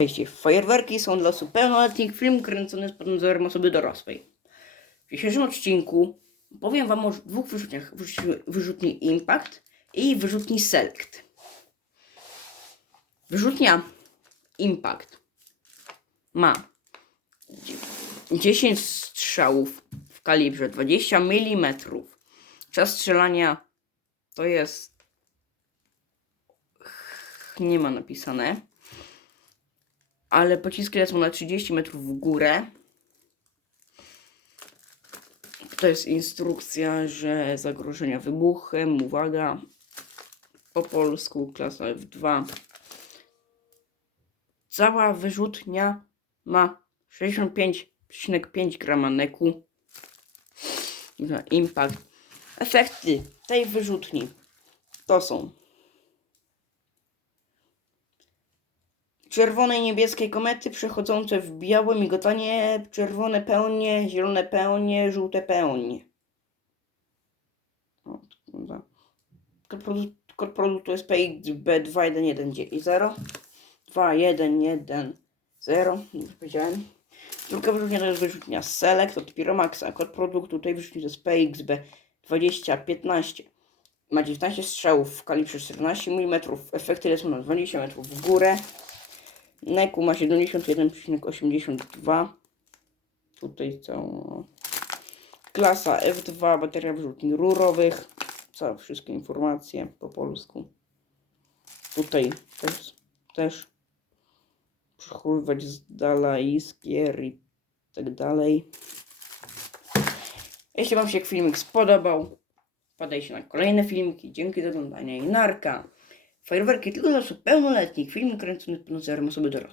Oczywiście, fajerwerki są dla pełnoletnich, film kręcony z pod nadzorem osoby dorosłej. W dzisiejszym odcinku powiem Wam o dwóch wyrzutniach. Wyrzutni Impact i wyrzutni Select. Wyrzutnia Impact ma 10 strzałów w kalibrze 20 mm. Czas strzelania to jest. Nie ma napisane. Ale pociski lecą na 30 metrów w górę. To jest instrukcja, że zagrożenia wybuchem, uwaga, po polsku klasa F2. Cała wyrzutnia ma 65,5 grama neku. Za Impact. Efekty tej wyrzutni to są czerwone i niebieskie komety przechodzące w białe migotanie, czerwone pełnie, zielone pełnie, żółte pełnie. Kod produktu, kod produktu jest PXB21110 2110 już powiedziałem. Druga wyrzutnia to jest wyrzutnia Select od Piromaxa. Kod produktu tej wyrzutni to jest PXB 2015. Ma 19 strzałów w kalibrze 14 mm. Efekty lecą na 20 metrów w górę. Neku ma 71,82. Tutaj całą klasa F2, bateria wyrzutni rurowych. Całe wszystkie informacje po polsku. Tutaj też, też przechowywać z dala iskier i tak dalej. Jeśli Wam się filmik spodobał, wpadajcie na kolejne filmiki. Dzięki za oglądanie i narka. Fajerwerki tylko dla osób pełnoletnich. Film kręcony pod nadzorem osoby dorosłej.